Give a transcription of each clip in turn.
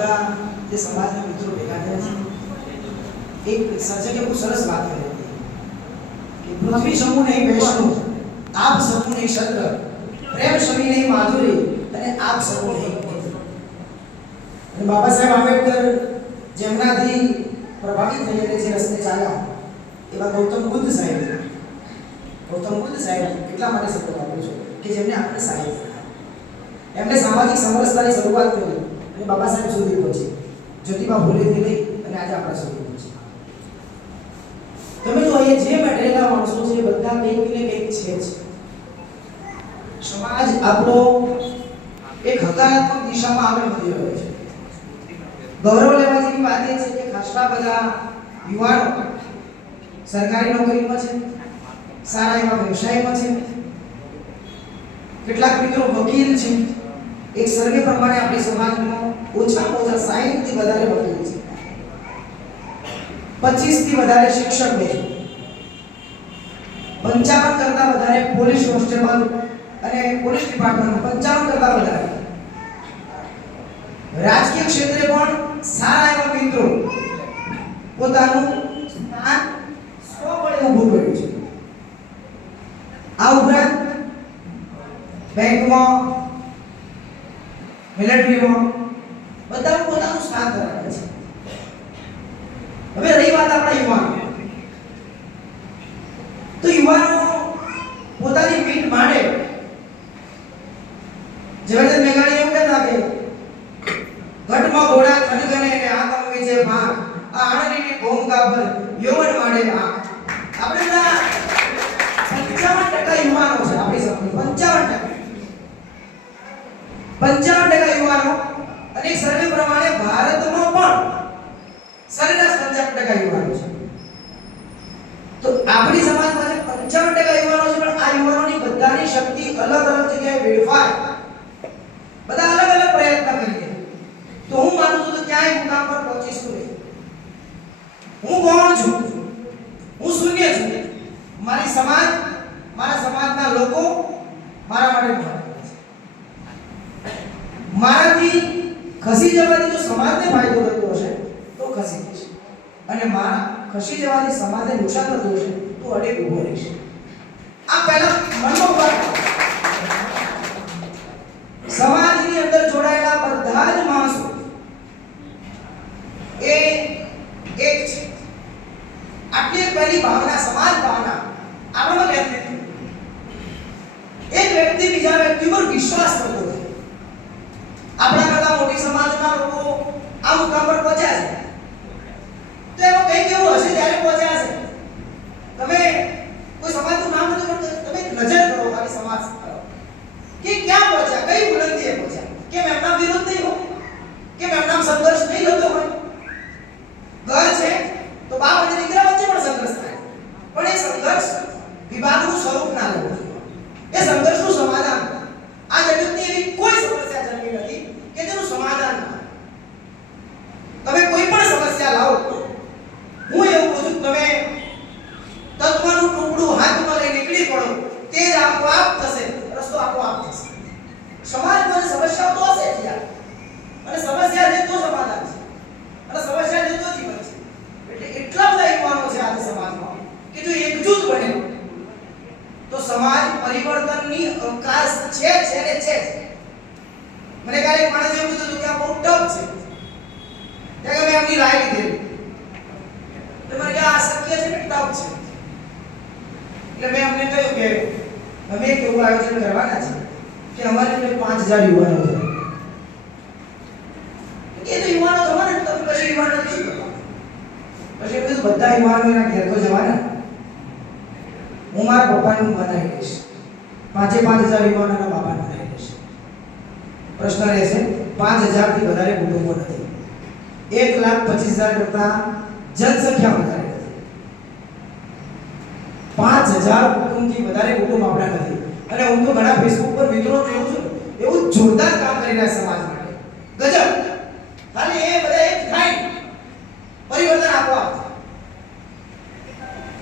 બધા જે સમાજના મિત્રો ભેગા થયા છે, એક સર્જકે બહુ સરસ વાત કરી કે પૃથ્વી સમૂહ નહીં વૈષ્ણુ, આપ સમૂહ નહીં શત્ર, પ્રેમ સમી નહીં માધુરી, અને આપ સમૂહ નહીં મિત્ર. અને બાબા સાહેબ આંબેડકર જેમનાથી પ્રભાવિત થઈને જે રસ્તે ચાલ્યા એવા ગૌતમ બુદ્ધ સાહેબ કેટલા માટે શબ્દ વાપરું છું કે જેમને આપણે સાહિત્ય એમણે સામાજિક સમરસતાની શરૂઆત કરી અને બાબા સાહેબ સુધી પહોંચી, જ્યોતિબા ફૂલેથી લઈ અને આજે આપણા સુધી પહોંચી. તમે જો અહીંયા જે બેઠેલા માણસો છે બધા કંઈક ને કંઈક છે જ. સમાજ આપણો એક હકારાત્મક દિશામાં આગળ વધી રહ્યો છે. ગૌરવ લેવા જેવી વાત એ છે કે ખાસા બધા યુવાનો સરકારી નોકરીમાં છે, સારા એવા વ્યવસાયમાં છે, કેટલાક મિત્રો વકીલ છે. એક સર્વે પ્રમાણે આપણી સમાજમાં ઓછામાં ઓછા 60 થી વધારે વકીલ છે, 25 થી વધારે શિક્ષક છે, 55 કરતા વધારે પોલીસ કોન્સ્ટેબલ અને પોલીસ ડિપાર્ટમેન્ટ 55 કરતા વધારે. રાજકીય ક્ષેત્રે પણ સારા એવા મિત્રો પોતાનું સ્થાન સ્વબળે ઊભું કર્યું છે. આ ઉપરાંત બેંકમાં, મિલિટરીમાં બધા પોતાનું સ્થાન ધરાવે છે. હવે રહી વાત આપણા યુવાનો, તો યુવાનો પોતાની પીઠ માંડે. ઝવેરચંદ મેઘાણી એવું કહેતા કે ઘટમાં ઘોડા ખડગને ને આતમ વિજે ભાગ, આ આણંદની ભૂમિકા પર યૌવન માંડે આંખ. આપણે બધા 55% યુવાનો છે આપણી સમાજમાં, 55% યુવાનો. અને સર્વે પ્રમાણે ભારતમાં પણ સરેરાશ 55% યુવાનો છે. તો આપણી સમાજમાં 55% યુવાનો છે, પણ આ યુવાનોની બધાની શક્તિ અલગ અલગ જગ્યાએ વેડફાય, બધા અલગ અલગ પ્રયત્ન કરીએ તો હું માનું છું કે ક્યાંય મુકામ પર પહોંચીશું નહીં. હું કોણ છું? હું શૂન્ય છું. મારી સમાજ, મારા સમાજના લોકો મારા માટે મહત્વના છે. મારાથી ખસી જવાથી જો સમાજને ફાયદો થતો હશે તો ખસી જશે, અને મારા ખસી જવાથી સમાજને નુકસાન થતું હશે તો અડે ઊભો રહેશે. આ પહેલા મનમાં વાત. સમાજની અંદર જોડાયેલા બધા જ માણસો એ એક છે. આટલી પહેલી ભાવના, સમાજ ભાવના આપણામાં રહેતી નથી. એક વ્યક્તિ બીજા વ્યક્તિ પર વિશ્વાસ કરતો હોય. આપણા કરતા મોટી સમાજના લોકો આ મુકામ પર પહોંચ્યા છે તો એમાં કંઈક એવું હશે ત્યારે પહોંચ્યા છે. તમે કોઈ સમાજનું નામ નથી કરતો, તમે નજર કરો ખાલી સમાજ કે ક્યાં પહોંચ્યા, કઈ બુલંદીએ પહોંચ્યા. કેમ એમના વિરોધ નહીં હોય, કેમ એમના સંઘર્ષ નહીં થતો હોય. ઘર છે તો બાપ અને દીકરા વચ્ચે પણ સંઘર્ષ થાય, પણ એ સંઘર્ષ વિવાદનું સ્વરૂપ ના લેવું જોઈએ. એ સંઘર્ષનું સમાધાન. આ જગતની એવી કોઈ સમસ્યા જન્મી નથી કે જેનું સમાધાન ના. તમે કોઈ પણ સમસ્યા લાવો, હું એવું કહું છું તમે તત્વનું ટુકડું હાથમાં લઈ નીકળી પડો, તે જ આપોઆપ થશે, રસ્તો આપોઆપ થશે. સમાજમાં સમસ્યાઓ તો હશે જ યાર, અને સમસ્યા છે તો સમાધાન છે, અને સમસ્યા છે તો જીવન છે. એટલે એટલા બધા યુવાનો છે આજે સમાજમાં કે જો એકજૂથ બને તો સમાજ પરિવર્તનની અવકાશ છે ને છે. મને કાલે એક માણસ એવું કીધું કે આ બહુ ટફ છે, ત્યારે મેં એમની રાય લીધી તો મને કે આ શક્ય છે કે ટફ છે. એટલે મેં અમને કહ્યું કે અમે એક એવું આયોજન કરવાના છે કે અમારી જોડે 5000 યુવાનો છે. એ તો યુવાનો જવાના, તો પછી યુવાનો શું કરવાના? પછી એમ કીધું બધા યુવાનો એના ઘેર તો જવાના, હું મારા પપ્પાનું બનાવી દઈશ, 5000 યુવાનોના બાપાને બનાવી દઈશ. પ્રશ્ન રહેશે 5000 થી વધારે કુટુંબો નથી, 1,25,000 કરતા જનસંખ્યા વધારે નથી, 5000 કુટુંબથી વધારે કુટુંબ આપણા નથી. અને હું તો ઘણા ફેસબુક પર મિત્રો જોઉં છું, એવું જોરદાર કામ કરી રહ્યા સમાજ માટે. ગજબ. ખાલી એ બધા એક થાય પરિવર્તન આપોઆપ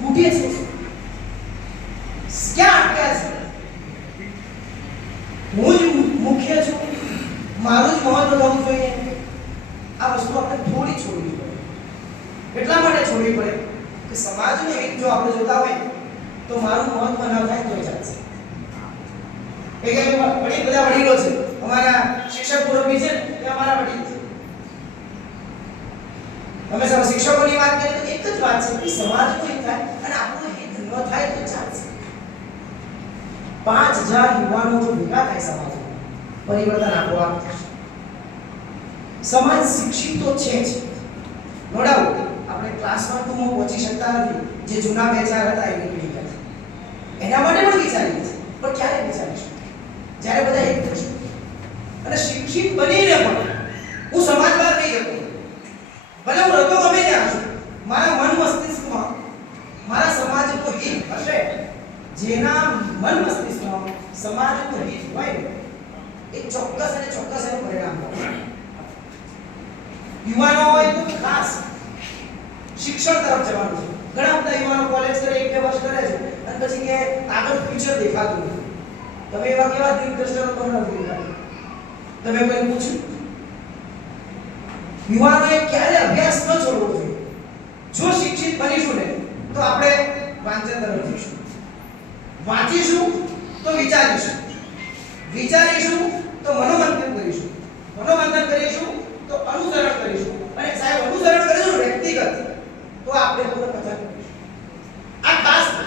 ઉઠે છે. ક્યાં અટક્યા છે? હું જ મુખ્ય છું, મારું જ મહત્વ થવું જોઈએ. આ વસ્તુ આપણે થોડી છોડવી પડે. એટલા માટે છોડવી પડે કે સમાજનું હિત જો આપણે જોતા હોય તો મારું મહત્વ ન થાય તો ચાલશે. એક બધા વડીલો છે, અમારા શિક્ષક મુરબ્બી છે એ અમારા વડીલ છે. તમે સૌ શિક્ષકોની વાત કરીએ તો એક જ વાત છે કે સમાજનું હિત થાય અને આપણું હિત ન થાય તો ચાલશે. 5000 યુવાનો જો ભેગા થાય સમાજમાં, પરિવર્તન આપોઆપ થશે. સમાજ શિક્ષિત તો છે જ, નો ડાઉટ. આપણે ક્લાસમાં તો પહોંચી શકતા નથી જે જૂના બેચાર હતા એની પેઢી છે, એના માટે પણ વિચારીએ છીએ. પણ ક્યારે વિચારીશું? જ્યારે બધા એક થશે. અને શિક્ષિત બનીને પણ હું સમાજ બહાર નહીં જતો, ભલે હું રતો ગમે ત્યાં છું, મારા મન મસ્તિષ્કમાં મારા સમાજનું હિત હશે. જેના મન મસ્તિષ્કમાં સમાજનું હિત હોય એ ચોક્કસ અને ચોક્કસ એનું પરિણામ મળે. યુવાનો હોય તો ખાસ શિક્ષણ તરફ જવાનું છે. ઘણા બધા યુવાનો કોલેજ કરે, 1-2 વર્ષ કરે છે અને પછી કે આગળ ફ્યુચર દેખાતું નથી. તમે એવા કેવા દિગ્દર્શકો પણ નથી દેખાતા? તમે કોઈ પૂછ્યું? યુવાનોએ ક્યારે અભ્યાસ ન છોડવો જોઈએ. જો શિક્ષિત બનીશું ને તો આપણે વાંચન તરફ જઈશું, વાંચીશું તો વિચારીશું, વિચારીશું તો મનોમંથન કરીશું, મનોમંથન કરીશું તો અનુસરણ કરીશું, અને સાહેબ અનુસરણ કરીશું વ્યક્તિગત તો આપણે પોતે પછાત કરીશું. આ ખાસ છે.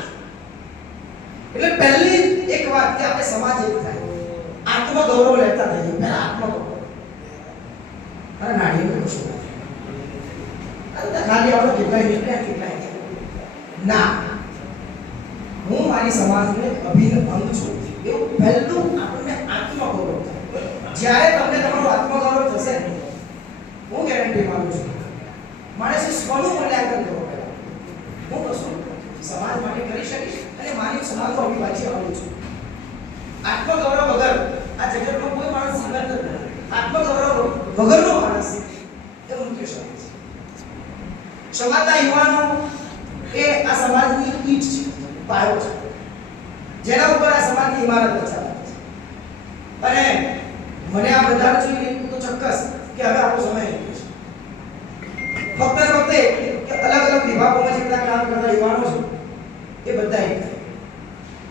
એટલે પહેલી એક વાત કે આપણે સમાજ એક થાય, આત્મગૌરવ લેતા થઈએ. પહેલા આત્મગૌરવ અને નાડીનું કશું ખાલી આપણે કેટલાય ના, હું મારી સમાજને અભિન્ન અંગ છું એવું પહેલું આપણને આત્મગૌરવ થાય. જ્યારે તમને તમારો આત્મગૌરવ થશે ને, હું ગેરંટી માનું છું માણસે સ્વનું મૂલ્યાંકન કરવું પડે. હું કશું સમાજ માટે કરી શકીશ અને મારી સમાજનો અવિભાજ્ય અંગ છું. આત્મગૌરવ વગર આ જગતમાં કોઈ માણસ જીવન નથી. આત્મગૌરવ વગરનો માણસ એ મૃત્યુ શકે છે. સમાજના યુવાનો એ આ સમાજની ઈટ છે, પાયો છે, જેના ઉપર આ સમાજની ઇમારત ચાલે છે. અને મને આ બધા જોઈએ તો ચોક્કસ કે હવે આપણો સમય આવી ગયો છે. ફક્ત કે અલગ અલગ વિભાગોમાં જેટલા કામ કરતા યુવાનો છે એ બધા એક થાય,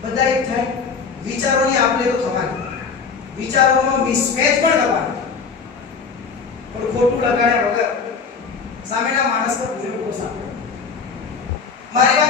બધા એક થાય. વિચારોની આપલે તો થવાની, વિચારોમાં મિસમેચ પણ થવાની, પણ ખોટું લગાડ્યા વગર સામેના માણસને પૂરેપૂરો સાંભળો. મારી